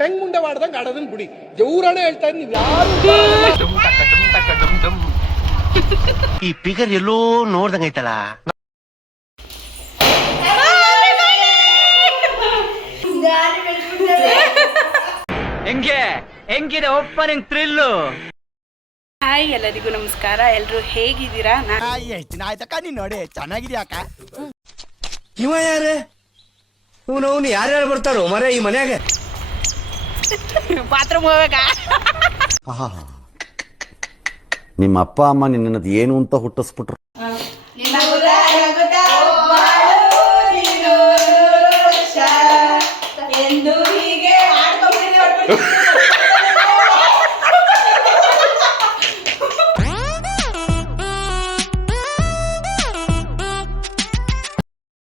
ಟೆಂಗ್ ಮುಂಡೆ ಮಾಡ್ದಂಗೆ ಆಡೋದನ್ನ ಬಿಡಿ. ಜೌರಾಣೆ ಹೇಳ್ತಾ ಇದ್ದೀನಿ, ಯಾರು ಈ ಫಿಗರ್ ಎಲ್ಲೋ ನೋಡ್ದಂಗೈತಲ್ಲ. ಹೆಂಗಿದೆ ಓಪನಿಂಗ್ ಥ್ರಿಲ್ಲು. ಹಾಯ್, ಎಲ್ಲರಿಗೂ ನಮಸ್ಕಾರ. ಎಲ್ಲರೂ ಹೇಗಿದ್ದೀರಾ? ಎಷ್ಟು ದಿನ ಆಯ್ತಕ್ಕ ನೀನ್ ನೋಡಿ, ಚೆನ್ನಾಗಿದ್ಯಾಕ? ಇವ ಯಾರು? ಅವನು ಯಾರ್ಯಾರು ಬರ್ತಾರೋ ಮರೆ ಈ ಮನ್ಯಾಗ? ಬಾತ್ರೂಮ್ ಹೋಗ್ಬೇಕಾ? ನಿಮ್ಮ ಅಪ್ಪ ಅಮ್ಮ ನಿನ್ನದು ಏನು ಅಂತ ಹುಟ್ಟಿಸ್ಬಿಟ್ರು.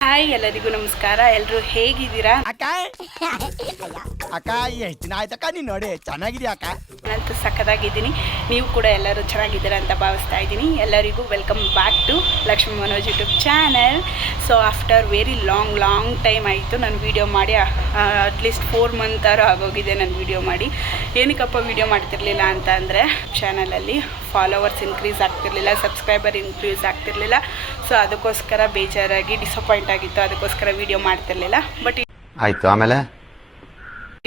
ಹಾಯ್, ಎಲ್ಲರಿಗೂ ನಮಸ್ಕಾರ. ಎಲ್ಲರೂ ಹೇಗಿದ್ದೀರಾ? ಅಕ್ಕ ಎಷ್ಟು ದಿನ ಆಯ್ತಕ್ಕ ನೀನ್ ನೋಡಿ, ಚೆನ್ನಾಗಿದ್ಯಾಕ? ನಾನಂತೂ ಸಖತ್ತಾಗಿದ್ದೀನಿ. ನೀವು ಕೂಡ ಎಲ್ಲರೂ ಚೆನ್ನಾಗಿದ್ದೀರಾ ಅಂತ ಭಾವಿಸ್ತಾ ಇದ್ದೀನಿ. ಎಲ್ಲರಿಗೂ welcome back to Lakshmi Manoj YouTube channel. So after very long time ಆಯಿತು ನಾನು ವೀಡಿಯೋ ಮಾಡಿ. ಅಟ್ಲೀಸ್ಟ್ 4 ಮಂತ್ ಆಗೋಗಿದೆ ನಾನು ವೀಡಿಯೋ ಮಾಡಿ. ಏನಕ್ಕಪ್ಪ ವೀಡಿಯೋ ಮಾಡ್ತಿರ್ಲಿಲ್ಲ ಅಂತ ಅಂದರೆ, ಚಾನಲಲ್ಲಿ ಫಾಲೋವರ್ಸ್ ಇನ್ಕ್ರೀಸ್ ಆಗ್ತಿರ್ಲಿಲ್ಲ, ಸಬ್ಸ್ಕ್ರೈಬರ್ ಇನ್ಕ್ರೀಸ್ ಆಗ್ತಿರ್ಲಿಲ್ಲ. ಸೊ ಅದಕ್ಕೋಸ್ಕರ ಬೇಜಾರಾಗಿ ಡಿಸಪಾಯಿಂಟ್ ಆಗಿತ್ತು. ಅದಕ್ಕೋಸ್ಕರ ವೀಡಿಯೋ ಮಾಡ್ತಿರ್ಲಿಲ್ಲ. ಬಟ್ ಆಯ್ತು, ಆಮೇಲೆ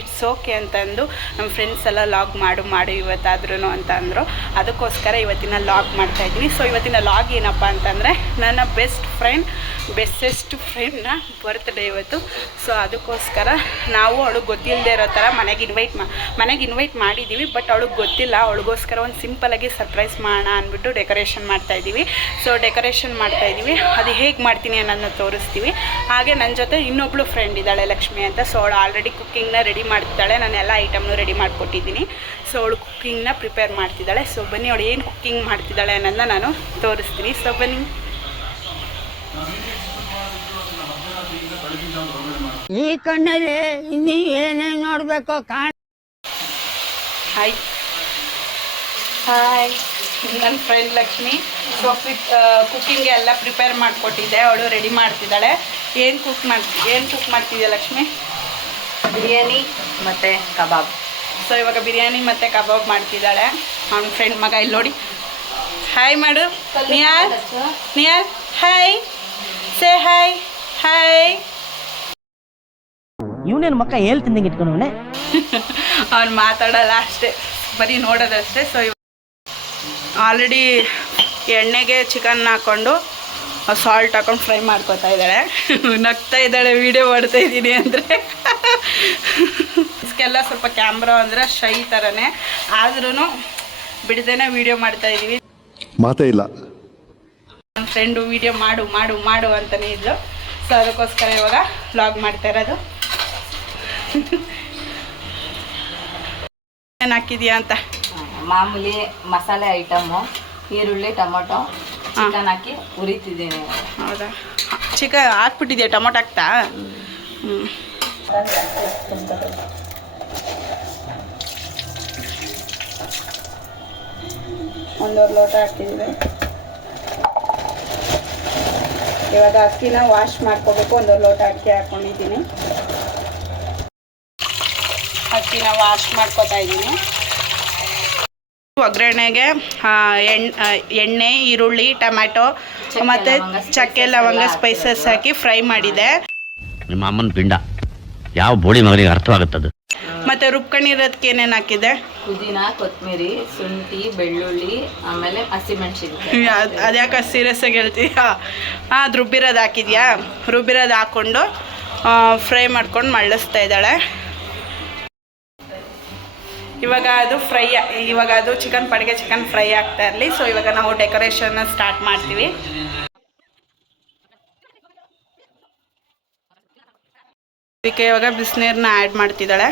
ಇಟ್ಸ್ ಓಕೆ ಅಂತಂದು ನಮ್ಮ ಫ್ರೆಂಡ್ಸ್ ಎಲ್ಲ ಲಾಗ್ ಮಾಡು ಇವತ್ತಾದ್ರೂ ಅಂತ ಅಂದರು. ಅದಕ್ಕೋಸ್ಕರ ಇವತ್ತಿನ ಲಾಗ್ ಮಾಡ್ತಾಯಿದ್ವಿ. ಸೊ ಇವತ್ತಿನ ಲಾಗ್ ಏನಪ್ಪ ಅಂತಂದರೆ, ನನ್ನ ಬೆಸ್ಟೆಸ್ಟ್ ಫ್ರೆಂಡ್ನ ಬರ್ತ್ಡೇ ಇವತ್ತು. ಸೊ ಅದಕ್ಕೋಸ್ಕರ ನಾವು ಅವಳಿಗೆ ಗೊತ್ತಿಲ್ಲದೆ ಇರೋ ಥರ ಮನೆಗೆ ಇನ್ವೈಟ್ ಮಾಡಿದ್ದೀವಿ. ಬಟ್ ಅವಳಿಗೆ ಗೊತ್ತಿಲ್ಲ. ಅವಳಿಗೋಸ್ಕರ ಒಂದು ಸಿಂಪಲಾಗಿ ಸರ್ಪ್ರೈಸ್ ಮಾಡೋಣ ಅಂದ್ಬಿಟ್ಟು ಡೆಕೋರೇಷನ್ ಮಾಡ್ತಾಯಿದ್ದೀವಿ. ಸೊ ಡೆಕೋರೇಷನ್ ಮಾಡ್ತಾಯಿದ್ದೀವಿ. ಅದು ಹೇಗೆ ಮಾಡ್ತೀನಿ ಅನ್ನೋದನ್ನ ತೋರಿಸ್ತೀವಿ. ಹಾಗೆ ನನ್ನ ಜೊತೆ ಇನ್ನೊಬ್ಳು ಫ್ರೆಂಡ್ ಇದ್ದಾಳೆ, ಲಕ್ಷ್ಮಿ ಅಂತ. ಸೊ ಅವಳು ಆಲ್ರೆಡಿ ಕುಕ್ಕಿಂಗ್ನ ರೆಡಿ ಮಾಡ್ತಿದ್ದಾಳೆ. ನಾನು ಎಲ್ಲ ಐಟಮ್ನು ರೆಡಿ ಮಾಡಿಕೊಟ್ಟಿದ್ದೀನಿ. ಸೊ ಅವಳು ಕುಕ್ಕಿಂಗ್ನ ಪ್ರಿಪೇರ್ ಮಾಡ್ತಿದ್ದಾಳೆ. ಸೊ ಬನ್ನಿ, ಅವಳು ಏನು ಕುಕ್ಕಿಂಗ್ ಮಾಡ್ತಿದ್ದಾಳೆ ಅನ್ನೋದನ್ನ ನಾನು ತೋರಿಸ್ತೀನಿ. ಸೊ ಬನ್ನಿ. ಈ ಕಣ್ಣಲ್ಲಿ ಇನ್ನೀ ಏನೇನು ನೋಡ್ಬೇಕು ಹಾಯ್, ನನ್ನ ಫ್ರೆಂಡ್ ಲಕ್ಷ್ಮಿ. ಸೊ ಕುಕ್ಕಿಂಗ್ಗೆ ಎಲ್ಲ ಪ್ರಿಪೇರ್ ಮಾಡಿಕೊಟ್ಟಿದ್ದೆ. ಅವಳು ರೆಡಿ ಮಾಡ್ತಿದ್ದಾಳೆ. ಏನು ಕುಕ್ ಮಾಡ್ತಿದ್ದೆ ಲಕ್ಷ್ಮಿ? ಬಿರಿಯಾನಿ ಮತ್ತು ಕಬಾಬ್. ಸೊ ಇವಾಗ ಬಿರಿಯಾನಿ ಮತ್ತು ಕಬಾಬ್ ಮಾಡ್ತಿದ್ದಾಳೆ. ಅವನ ಫ್ರೆಂಡ್ ಮಗ ಇಲ್ಲಿ ನೋಡಿ. ಹಾಯ್ ಮಾಡು ನಿಯಾಲ್. Hi, say hi. ಇವನೇನು ಮಕ್ಕ ಹೇಳ್ತಿದ್ದಂಗೆ ಇಟ್ಕೊಂಡವನೆ. ಅವ್ನು ಮಾತಾಡಲ್ಲ ಅಷ್ಟೇ, ಬರೀ ನೋಡೋದಷ್ಟೇ. ಸೊ ಆಲ್ರೆಡಿ ಎಣ್ಣೆಗೆ ಚಿಕನ್ ಹಾಕ್ಕೊಂಡು ಸಾಲ್ಟ್ ಹಾಕೊಂಡು ಫ್ರೈ ಮಾಡ್ಕೊತಾ ಇದ್ದಾಳೆ. ನಗ್ತಾ ಇದ್ದಾಳೆ ವಿಡಿಯೋ ಮಾಡ್ತಾ ಇದ್ದೀನಿ ಅಂದರೆ. ಇದಕ್ಕೆಲ್ಲ ಸ್ವಲ್ಪ ಕ್ಯಾಮ್ರಾ ಅಂದರೆ ಶೈ ಥರನೇ, ಆದ್ರೂ ಬಿಡ್ದೇನೆ ವಿಡಿಯೋ ಮಾಡ್ತಾ ಇದ್ದೀವಿ. ಮಾತೇ ಇಲ್ಲ. ನನ್ನ ಫ್ರೆಂಡು ವಿಡಿಯೋ ಮಾಡು ಅಂತಲೇ ಇದ್ಲು. ಸೊ ಅದಕ್ಕೋಸ್ಕರ ಇವಾಗ ವ್ಲಾಗ್ ಮಾಡ್ತಾ ಇರೋದು. ಏನು ಹಾಕಿದ್ಯಾ ಅಂತ? ಮಾಮೂಲಿ ಮಸಾಲೆ ಐಟಮು, ಈರುಳ್ಳಿ, ಟೊಮೊಟೊ, ಚಿಕನ್ ಹಾಕಿ ಹುರಿತಿದ್ದೀನಿ. ಹೌದಾ? ಚಿಕನ್ ಹಾಕ್ಬಿಟ್ಟಿದ್ಯಾ? ಟೊಮೊಟೊ ಹಾಕ್ತಾ? ಒಂದೂವರೆ ಲೋಟ ಹಾಕಿದ್ದೀವಿ. ಇವಾಗ ಅಕ್ಕಿನ ವಾಶ್ ಮಾಡ್ಕೋಬೇಕು. ಒಂದೂವರೆ ಲೋಟ ಅಕ್ಕಿ ಹಾಕ್ಕೊಂಡಿದ್ದೀನಿ. ಅಕ್ಕಿನ ವಾಶ್ ಮಾಡ್ಕೋತಾ ಇದ್ದೀನಿ. ಒಗ್ಗರಣೆಗೆ ಎಣ್ಣೆ, ಈರುಳ್ಳಿ, ಟೊಮ್ಯಾಟೊ ಮತ್ತು ಚಕ್ಕೆ, ಲವಂಗ, ಸ್ಪೈಸಸ್ ಹಾಕಿ ಫ್ರೈ ಮಾಡಿದೆ. ನಿಮ್ಮ ಅಮ್ಮನ ಪಿಂಡ ಯಾವ ಬೋಳಿ ಮಗನಿಗೆ ಅರ್ಥವಾಗುತ್ತದೆ. ಮತ್ತು ರುಬ್ಕೊಂಡಿರೋದಕ್ಕೆ ಏನೇನು ಹಾಕಿದೆ? ಪುದೀನ, ಕೊತ್ತಂಬರಿ, ಶುಂಠಿ, ಬೆಳ್ಳುಳ್ಳಿ, ಆಮೇಲೆ ಹಸಿಮೆಣಸಿನ್ಕಾಯಿ. ಅದ್ಯಾಕೆ ಸೀರಿಯಸ್ ಆಗಿ ಹೇಳ್ತೀಯಾ? ಅದು ರುಬ್ಬಿರೋದು ಹಾಕಿದ್ಯಾ? ರುಬ್ಬಿರೋದು ಹಾಕ್ಕೊಂಡು ಫ್ರೈ ಮಾಡ್ಕೊಂಡು ಮಳ್ಳಿಸ್ತಾ ಇದ್ದಾಳೆ. ಇವಾಗ ಅದು ಚಿಕನ್ ಪಡಿಗೆ ಚಿಕನ್ ಫ್ರೈ ಆಗ್ತಾ ಇರಲಿ. ಸೊ ಇವಾಗ ನಾವು ಡೆಕೋರೇಷನ್ ಸ್ಟಾರ್ಟ್ ಮಾಡ್ತೀವಿ. ಅದಕ್ಕೆ ಇವಾಗ ಬಿಸಿನೀರನ್ನ ಆ್ಯಡ್ ಮಾಡ್ತಿದ್ದಾಳೆ.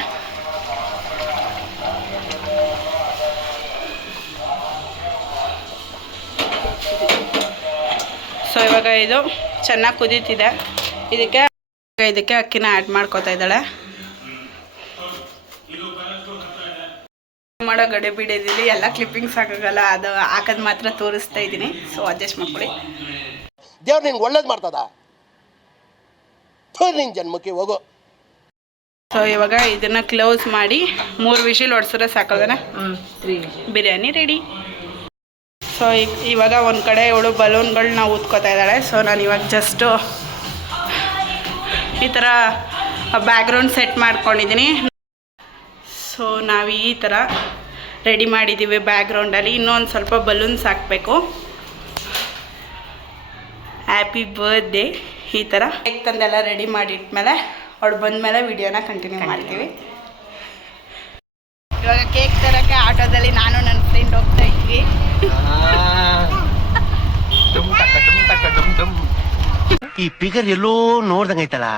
ಸೊ ಇವಾಗ ಇದು ಚೆನ್ನಾಗಿ ಕುದೀತಿದೆ. ಇದಕ್ಕೆ ಅಕ್ಕಿನ ಆ್ಯಡ್ ಮಾಡ್ಕೋತಾ ಇದ್ದಾಳೆ. ಮಾಡೋ ಗಡೆ ಬಿಡೋದಿಲ್ಲ, ಎಲ್ಲ ಕ್ಲಿಪ್ಪಿಂಗ್ಸ್ ಹಾಕೋಲ್ಲ, ಅದು ಹಾಕೋದು ಮಾತ್ರ ತೋರಿಸ್ತಾ ಇದ್ದೀನಿ. ಸೊ ಅಡ್ಜಸ್ಟ್ ಮಾಡ್ಕೊಳ್ಳಿ. ದೇವ್ರು ನಿಂಗೆ ಒಳ್ಳೇದು ಮಾಡ್ತದ. ನಿನ್ನ ಜನ್ಮಕ್ಕೆ ಹೋಗೋ. ಸೊ ಇವಾಗ ಇದನ್ನು ಕ್ಲೋಸ್ ಮಾಡಿ 3 ವಿಷಿಲ್ ಹೊಡ್ಸಿದ್ರೆ ಸಾಕೋದನ 3 ವಿಷಲ್. ಬಿರಿಯಾನಿ ರೆಡಿ. ಸೊ ಇವಾಗ ಒಂದು ಕಡೆ ಇವಳು ಬಲೂನ್ಗಳನ್ನ ಊದ್ಕೋತಾ ಇದ್ದಾಳೆ. ಸೊ ನಾನು ಇವಾಗ ಜಸ್ಟು ಈ ಥರ ಬ್ಯಾಕ್ಗ್ರೌಂಡ್ ಸೆಟ್ ಮಾಡ್ಕೊಂಡಿದ್ದೀನಿ. ಸೊ ನಾವು ಈ ಥರ ರೆಡಿ ಮಾಡಿದ್ದೀವಿ ಬ್ಯಾಕ್ಗ್ರೌಂಡಲ್ಲಿ. ಇನ್ನೊಂದು ಸ್ವಲ್ಪ ಬಲೂನ್ಸ್ ಹಾಕಬೇಕು. ಹ್ಯಾಪಿ ಬರ್ತ್ಡೇ ಈ ಥರ ಕೇಕ್ ತಂದೆಲ್ಲ ರೆಡಿ ಮಾಡಿಟ್ಮೇಲೆ ಅವಳು ಬಂದಮೇಲೆ ವಿಡಿಯೋನ ಕಂಟಿನ್ಯೂ ಮಾಡ್ತೀವಿ. ಇವಾಗ ಕೇಕ್ ತರೋಕ್ಕೆ ಆಟೋದಲ್ಲಿ ನಾನು ನನ್ನ ಫ್ರೆಂಡ್ ಹೋಗ್ತಾ ಇದ್ವಿ. ಈ ಫಿಗರ್ ಎಲ್ಲೋ ನೋಡ್ದಂಗೈತಲ್ಲ.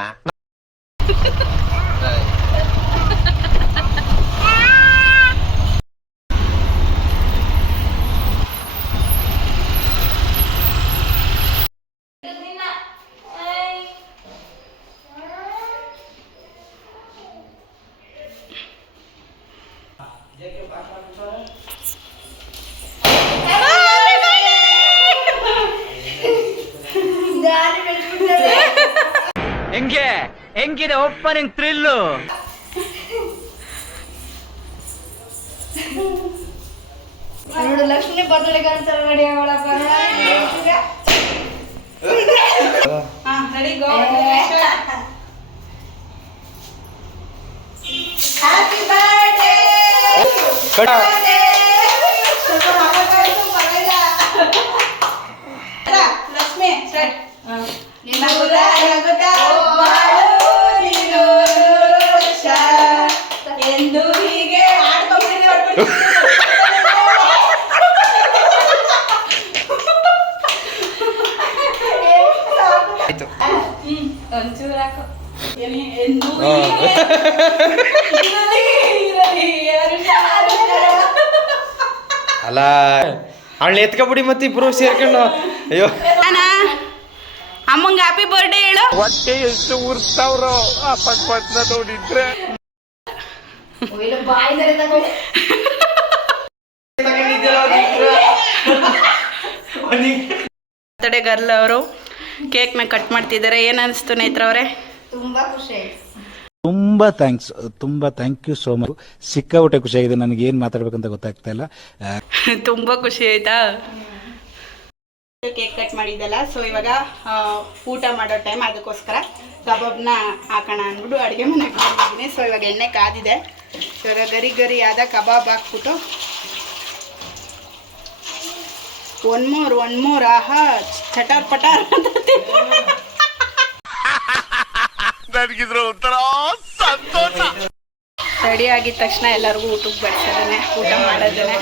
ಹೆಂಗಿದೆ ಓಪನಿಂಗ್ ಥ್ರಿಲ್ಲು? ನೋಡು ಲಕ್ಷ್ಮಿ ಬರ್ತಡೆ ಕಾಣಿಸ್ತಾರ ರೆಡಿ ಆಗೋಳಪ್ಪ. Ready go. Happy birthday Lakshmi start. ನಿನ್ನ ಗುದ ಎಂದು ಹೀಗೆ ಆಡ್ಕೊಂಡ್ಬಿಟ್ಟಿದೆ. ಒಂಚೂರು ಹಾಕು. ಎಂದು ಅಲ್ಲ ಅವಳು ಎತ್ಕೊಬಿಡಿ ಮತ್ತೆ ಇಬ್ರು ಸೇರ್ಕೊಂಡು. ಅಯ್ಯೋ ಅಮ್ಮಂಗೆ ಹ್ಯಾಪಿ ಬರ್ಡೇ ಹೇಳು. ಹೊಟ್ಟೆ ಎಷ್ಟು ಉರ್ಸ್ತಾವ್ರು ಆ ಪಟ್ನ ನೋಡಿದ್ರೆ. ಬಾಯಿದರೆ ತಗೊಂಡು ಬರ್ತಡೇ ಗರ್ಲ್ ಅವರು ಕೇಕ್ನ ಕಟ್ ಮಾಡ್ತಿದ್ದಾರೆ. ಏನು ಅನಿಸ್ತು ನೇತ್ರವ್ರೆ? ತುಂಬಾ ಖುಷಿ ಆಯ್ತು. ತುಂಬಾ ಥ್ಯಾಂಕ್ ಯು ಸೋ ಮಚ್. ಸಿಕ್ಕಾಪಟ್ಟೆ ಖುಷಿಯಾಗಿದೆ. ನನಗೆ ಏನು ಮಾತಾಡ್ಬೇಕಂತ ಗೊತ್ತಾಗ್ತಾ ಇಲ್ಲ. ತುಂಬ ಖುಷಿ ಆಯ್ತಾ? ಕೇಕ್ ಕಟ್ ಮಾಡಿದ್ದಲ್ಲ. ಸೊ ಇವಾಗ ಊಟ ಮಾಡೋ ಟೈಮ್, ಅದಕ್ಕೋಸ್ಕರ ಕಬಾಬ್ನ ಹಾಕೋಣ ಅಂದ್ಬಿಟ್ಟು ಅಡುಗೆ ಮನೆಗೆ ಬಂದಿದ್ದೀನಿ. ಸೊ ಇವಾಗ ಎಣ್ಣೆ ಕಾದಿದೆ. ಇವಾಗ ಗರಿ ಗರಿ ಆದ ಕಬಾಬ್ ಹಾಕ್ಬಿಟ್ಟು ಒನ್ ಮೋರ್ ಆಹಾ ಚಟಾರ್ ಪಟಾರ್ ಅಂತ ನನಗಿದ್ರು ಒಂಥರ ಸಂತೋಷ. ರೆಡಿ ಆಗಿದ ತಕ್ಷಣ ಎಲ್ಲರಿಗೂ ಊಟಕ್ಕೆ ಬಡಿಸೋದೇನೆ, ಊಟ ಮಾಡೋದೇನೆ.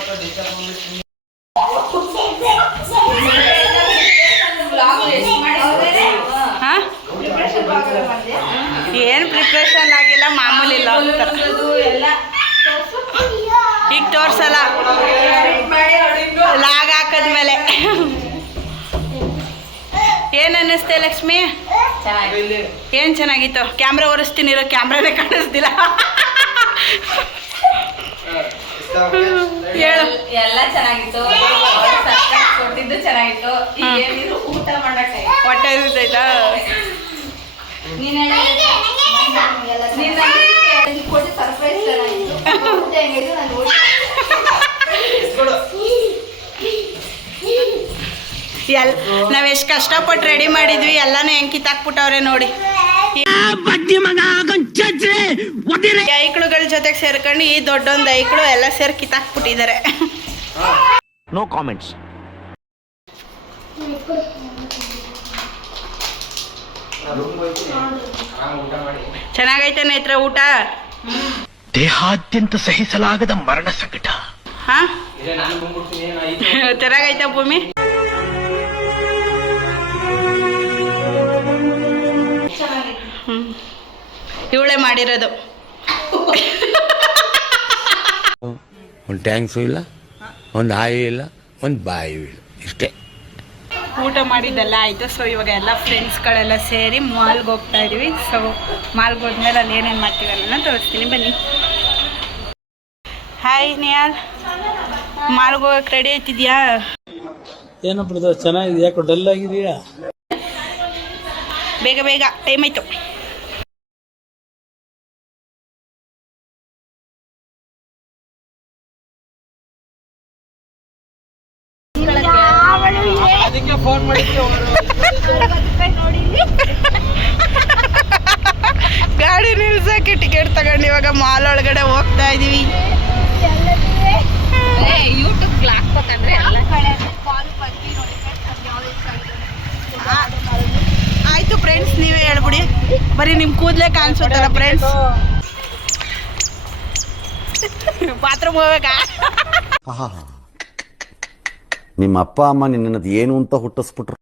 ಹಾಂ ಏನು ಪ್ರಿಪ್ರೇಷನ್ ಆಗಿಲ್ಲ, ಮಾಮೂಲಿ ಇಲ್ಲ ಹೋಗ್ತಾರೆ. ಈಗ ತೋರ್ಸಲ್ಲ, ಲಾಗ್ ಹಾಕದ್ಮೇಲೆ. ಏನು ಅನ್ನಿಸ್ತೆ ಲಕ್ಷ್ಮಿ? ಏನು ಚೆನ್ನಾಗಿತ್ತು? ಕ್ಯಾಮ್ರಾ ಒರೆಸ್ತೀನಿ ಇರೋ, ಕ್ಯಾಮ್ರಾನೇ ಕಾಣಿಸ್ತಿಲ್ಲ. ಹೇಳು. ಎಲ್ಲ ಚೆನ್ನಾಗಿತ್ತು, ಕೊಟ್ಟಿದ್ದು ಚೆನ್ನಾಗಿತ್ತು. ಈಗ ಏನಿದ್ರು ಊಟ ಮಾಡಕ್ಕೆ ಹೊಟ್ಟೆ ಹಸಿತೈತಾ? ಕೊಟ್ಟು ಸರ್ಪ್ರೈಸ್ ಚೆನ್ನಾಗಿತ್ತು. ನಾವ್ ಎಷ್ಟು ಕಷ್ಟಪಟ್ಟು ರೆಡಿ ಮಾಡಿದ್ವಿ, ಎಲ್ಲಾನು ಹೆಂಗ್ ಕಿತ್ತಾಕ್ಬಿಟ್ಟವ್ರೆ ನೋಡಿ. ಐಕ್ಳುಗಳ ಜೊತೆಗೆ ಸೇರ್ಕೊಂಡು ಈ ದೊಡ್ಡೊಂದು ಐಕ್ಳು ಎಲ್ಲ ಸೇರಿ ಕಿತ್ತಾಕ್ಬಿಟ್ಟಿದ್ದಾರೆ. No comments. ಚೆನ್ನಾಗೈತೆ ನೇತ್ರ ಊಟ? ದೇಹಾದ್ಯಂತ ಸಹಿಸಲಾಗದ ಮರಣ ಸಂಕಟ. ಹಾ ಚೆನ್ನಾಗೈತ ಭೂಮಿ? ಇವಳೇ ಮಾಡಿರೋದು. ಒಂದು ಟ್ಯಾಂಕ್ಸು ಇಲ್ಲ, ಒಂದು ಆಯಿ ಇಲ್ಲ, ಒಂದು ಬಾಯಿ ಇಲ್ಲ, ಇಷ್ಟೇ. ಊಟ ಮಾಡಿದ್ದೆಲ್ಲ ಆಯಿತು. ಸೊ ಇವಾಗ ಎಲ್ಲ ಫ್ರೆಂಡ್ಸ್ಗಳೆಲ್ಲ ಸೇರಿ ಮಾಲ್ಗೆ ಹೋಗ್ತಾ ಇದೀವಿ. ಸೊ ಮಾಲ್ಗೆ ಹೋದ್ಮೇಲೆ ಅಲ್ಲಿ ಏನೇನು ಮಾಡ್ತೀವಿ ಅನ್ನೋದನ್ನ ತೋರಿಸ್ತೀನಿ, ಬನ್ನಿ. ಹಾಯ್ ನಿಯಾಲ್, ಮಾಲ್ಗೆ ಹೋಗಕ್ಕೆ ರೆಡಿ ಆಯ್ತಿದ್ಯಾ? ಏನಪ್ಪ ಚೆನ್ನಾಗಿದೆ, ಯಾಕೋ ಡಲ್ ಆಗಿದೆಯಾ? ಬೇಗ ಬೇಗ ಟೈಮ್ ಆಯಿತು. ಫೋನ್ ಮಾಡಿದ್ವಿ ಗಾಡಿ ನಿಲ್ಸಕ್ಕೆ ಟಿಕೆಟ್ ತಗೊಂಡು ಇವಾಗ ಮಾಲ್ ಒಳಗಡೆ ಹೋಗ್ತಾ ಇದೀವಿ. ಯೂಟ್ಯೂಬ್ ಹಾಕ್ಬೇಕಂದ್ರೆ ಎಲ್ಲ ಆಯ್ತು ಫ್ರೆಂಡ್ಸ್, ನೀವೇ ಹೇಳ್ಬಿಡಿ. ಬರೀ ನಿಮ್ ಕೂದಲೇ ಕಾಣಿಸುತ್ತಲ್ಲ ಫ್ರೆಂಡ್ಸ್. ಬಾತ್ರೂಮ್ ಹೋಗ್ಬೇಕಾ? ನಿಮ್ಮ ಅಪ್ಪ ಅಮ್ಮ ನಿನ್ನದು ಏನು ಅಂತ ಹುಟ್ಟಿಸ್ಬಿಟ್ರು.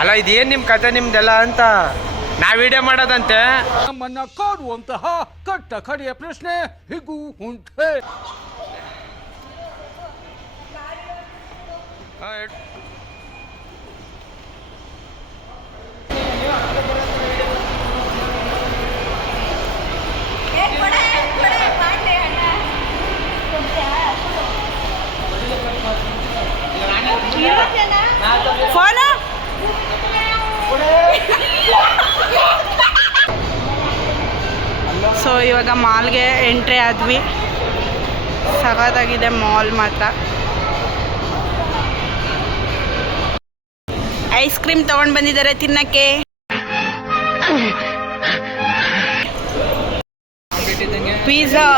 ಅಲ್ಲ ಇದೇನು ನಿಮ್ಮ ಕತೆ ನಿಮ್ದೆಲ್ಲ ಅಂತ ನಾ ವಿಡಿಯೋ ಮಾಡೋದಂತೆ. ನಮ್ಮನ್ನ ಕಾಡುವಂತಹ ಕಟ್ಟ ಕಡೆಯ ಪ್ರಶ್ನೆ ಹೀಗೂ ಉಂಟೆ. ಫೋನ್ ಸೊ ಇವಾಗ ಮಾಲ್ಗೆ ಎಂಟ್ರಿ ಆದ್ವಿ. ಸಖತ್ತಾಗಿದೆ ಮಾಲ್ ಮಾತ್ರ. ಐಸ್ ಕ್ರೀಮ್ ತಗೊಂಡು ಬಂದಿದ್ದಾರೆ ತಿನ್ನಕ್ಕೆ. ಪಿಜ್ಜಾ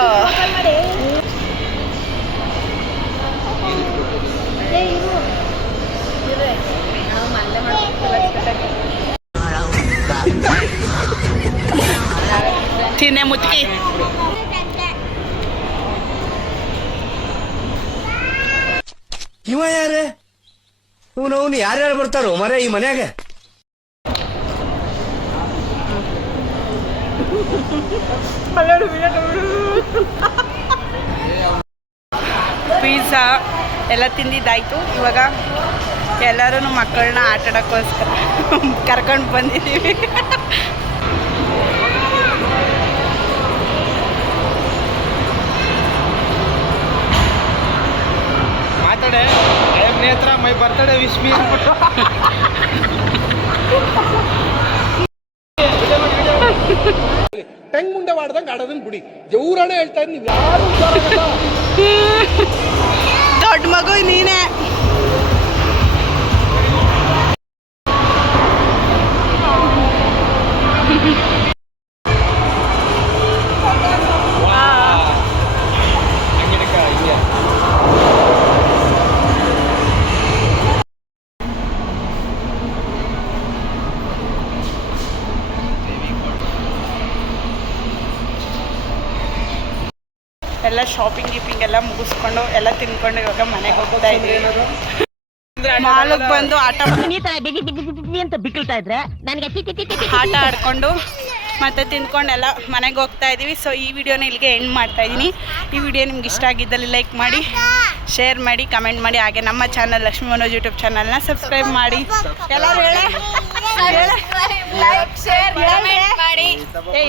ತಿನ್ನೆ ಮುತ್ಕಿ. ಇವ ಯಾರೇ? ಇವನವನು ಯಾರ್ಯಾರು ಬರ್ತಾರೋ ಮರೆ ಈ ಮನ್ಯಾಗ? ಪಿಜ್ಜಾ ಎಲ್ಲ ತಿಂದಿದ್ದಾಯ್ತು. ಇವಾಗ ಎಲ್ಲರೂ ಮಕ್ಕಳನ್ನ ಆಟಾಡೋಕ್ಕೋಸ್ಕರ ಕರ್ಕೊಂಡು ಬಂದಿದ್ದೀವಿ. ಮಾತಾಡೆ ನೇತ್ರ ಮೈ ಬರ್ತಡೆ ವಿಶ್ ಮೀ. ಟೆಂಗ್ ಮುಂಡೆ ಮಾಡ್ದಂಗೆ ಆಡೋದನ್ನ ಬಿಡಿ. ಜವೂರಾಣೆ ಹೇಳ್ತಾ ಇದ್ದೀನಿ, ನೀವು ಯಾರು ದೊಡ್ಡ ಮಗು ನೀನೇ. ಎಲ್ಲ ಶಾಪಿಂಗ್ ಗೀಪಿಂಗ್ ಎಲ್ಲ ಮುಗಿಸ್ಕೊಂಡು ಎಲ್ಲ ತಿನ್ಕೊಂಡು ಇವಾಗ ಮನೆಗೆ ಹೋಗ್ತಾ ಇದ್ದೀವಿ. ಮಾಲಿಗೆ ಬಂದು ಆಟ ಆಡ್ಕೊಂಡು ಮತ್ತೆ ತಿಂದ್ಕೊಂಡು ಎಲ್ಲ ಮನೆಗೆ ಹೋಗ್ತಾ ಇದ್ದೀವಿ. ಸೊ ಈ ವಿಡಿಯೋನ ಇಲ್ಲಿಗೆ ಎಂಡ್ ಮಾಡ್ತಾ ಇದ್ದೀನಿ. ಈ ವಿಡಿಯೋ ನಿಮ್ಗೆ ಇಷ್ಟ ಆಗಿದ್ದಲ್ಲಿ ಲೈಕ್ ಮಾಡಿ, ಶೇರ್ ಮಾಡಿ, ಕಮೆಂಟ್ ಮಾಡಿ. ಹಾಗೆ ನಮ್ಮ ಚಾನಲ್ ಲಕ್ಷ್ಮೀ ಮನೋಜ್ ಯೂಟ್ಯೂಬ್ ಚಾನಲ್ನ ಸಬ್ಸ್ಕ್ರೈಬ್ ಮಾಡಿ. ಎಲ್ಲರೂ ಹೇಳಿ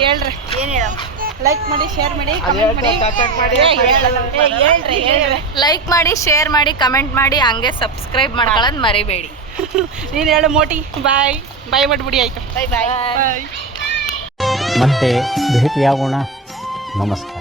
ಹೇಳ್ರಿ, ಏನು ಹೇಳ? ಲೈಕ್ ಮಾಡಿ, ಶೇರ್ ಮಾಡಿ, ಕಮೆಂಟ್ ಮಾಡಿ. ಲೈಕ್ ಮಾಡಿ, ಶೇರ್ ಮಾಡಿ, ಕಮೆಂಟ್ ಮಾಡಿ, ಹಂಗೆ ಸಬ್ಸ್ಕ್ರೈಬ್ ಮಾಡ್ಕೊಳ್ಳೋದು ಮರಿಬೇಡಿ. ನೀನು ಹೇಳು ಮೋಟಿ. ಬಾಯ್ ಬಾಯ್ ಮಾಡ್ಬಿಡಿ. ಆಯಿತು, ಬಾಯ್ ಬಾಯ್. ಮತ್ತೆ ಭೇಟಿಯಾಗೋಣ. ನಮಸ್ಕಾರ.